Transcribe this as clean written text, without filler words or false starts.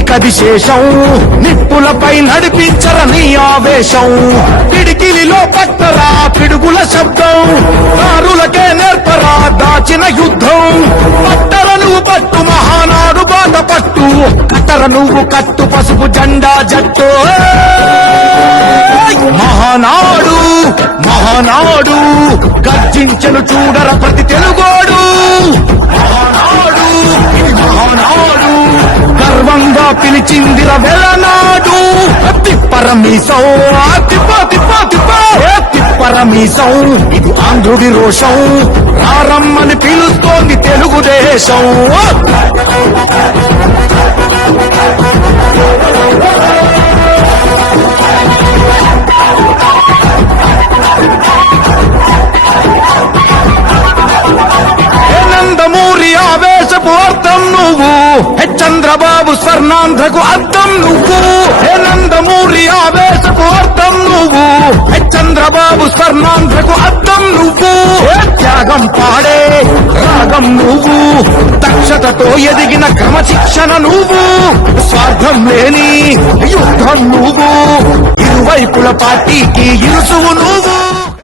నీకది శేషం నిప్పులపై నడిపించర నీ ఆవేశం పిడికిలిలో పట్టరా పిడుగుల శబ్దం కారులకే నేర్పరా దాచిన యుద్ధం పట్టర నువ్వు పట్టు మహానాడు బాట పట్టు కట్టర నువ్వు కట్టు పసుపు జెండా జట్టు మహానాడు మహానాడు గర్జించను చూడర ప్రతి తెలుగోడు మహానాడు ఇది మహానాడు గర్వంగా పిలిచిందిర వెలనాడు తిప్పరమీసం తిప్ప తిప్ప తిప్ప తిప్పరమీసం ఇది ఆంధ్రుడి రోషం రారమ్మని పిలుస్తోంది తెలుగుదేశం ఆవేశపు అర్థం నువ్వు చంద్రబాబు స్వర్ణాంధ్రకు అర్థం నువ్వు నందమూరి ఆవేశపు అర్థం నువ్వు చంద్రబాబు స్వర్ణాంధ్రకు అర్థం నువ్వు త్యాగం పాడే రాగం నువ్వు దక్షతతో ఎదిగిన క్రమశిక్షణ నువ్వు స్వార్థం లేని యుద్ధం నువ్వు ఇరువైపుల పార్టీకి ఇరుసువు నువ్వు